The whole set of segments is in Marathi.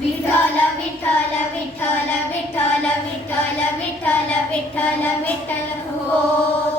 विठ्ठल विठ्ठल विठ्ठल विठ्ठल विठ्ठल विठ्ठल विठ्ठल विठ्ठल हो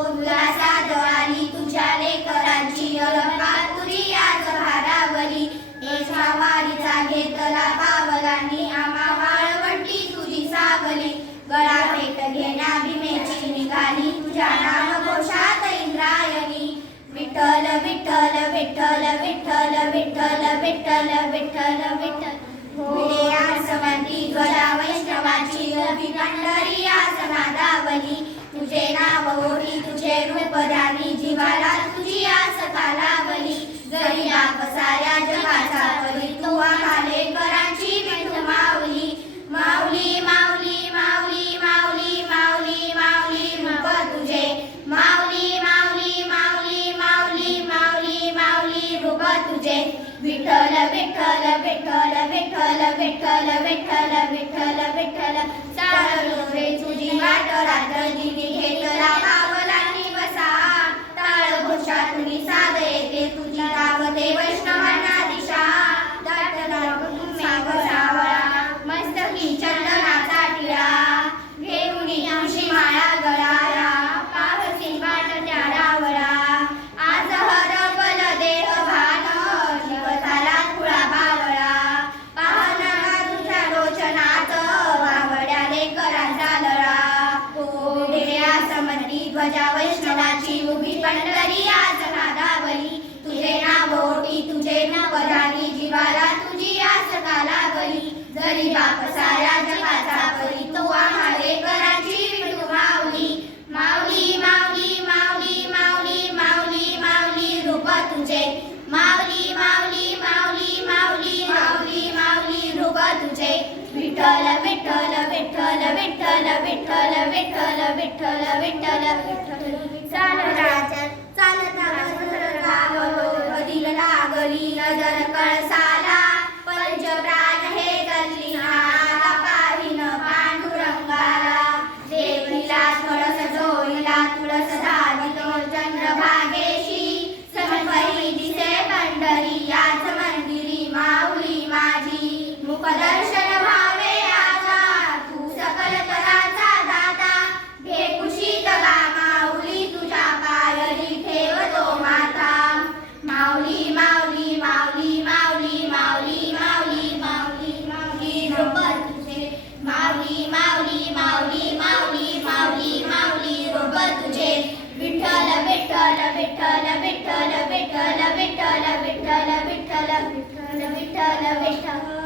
तुला साधवाली तुझ्या लेकरांची अलंकार तुरी आज भारावली येशा वारीचा घेतला पावलांनी आम्हा वाळवंटी तुझी सावली गळा भेट घेण्या भीमेची निघाली तुझ्या नाम घोषात इंद्रायणी विठ्ठल विठ्ठल विठ्ठल विठ्ठल विठ्ठल विठ्ठल विठ्ठल विठ्ठल भिडे आसवंती ध्वजा वैष्णवाची पंढरी आसना दावली तुझे नाव ओढी तुझे रूप ध्यानी जीवाला तुझी आस कालावली जरी बाप साऱ्या जगाचा परी तू आम्हा लेकरांची विठू माऊली माऊली माऊली माऊली माऊली माऊली माऊली रूप तुझे माऊली माऊली माऊली माऊली माऊली माऊली रूप तुझे विठ्ठल विठ्ठल विठ्ठल विठ्ठल विठ्ठल विठ्ठल विठ्ठल विठ्ठल चाललो रे तुझी वाट रात्र दिनी घेतला पावलांनी वसा टाळ घोषातून साध येते तुझी धावते वैष्णवांना दिशा सावळा मस्तकी चंदनाचा टिळा घेऊन अंशी माळा गळाला पावसी वाट त्या डावळा आज हरपल देह भान जीव झाला खुळा बावळा पाहना तुझ्या लोचनाच बावड्या लेकरांचा लळा ओ भिड्या समंती ध्वजा वैष्णवाची उभी पंढरी आज नादावली तुझे नाव ओटी तुझे नवधानी जीवाला तुझी आस कालावली जरी बाप साऱ्या जगाचा परी तू आम्हा लेकरांची विठू माऊली माऊली माऊली माऊली माऊली माऊली माऊली रूप तुझे माऊली माऊली माऊली माऊली माऊली माऊली रूप तुझे विठ्ठल विठ्ठल विठ्ठल विठ्ठल विठ्ठल विठ्ठल विठ्ठल विठ्ठल विठ्ठल चालता लागली नजर कळसाला पंचप्राण हे गल्ली आला पाहिन पांडुरंगाला देवीला तुळस जोईला तुळस धावितो चंद्रभागेशी समपरी दिसे पंढरी याच मंदिरी माऊली माझी मुखदर्शन भावे आजा तू सकल पराचा दाता घे कुशीत गा माऊली तुझ्या पायरी ठेवतो माता माऊली माऊली माऊली माऊली माऊली माऊली माऊली माऊली रूप तुझे माऊली माऊली माऊली माऊली माऊली माऊली रूप तुझे विठ्ठल विठ्ठल विठ्ठल विठ्ठल विठ्ठल विठ्ठल विठ्ठल विठ्ठल विठ्ठल विठ्ठल विठ्ठल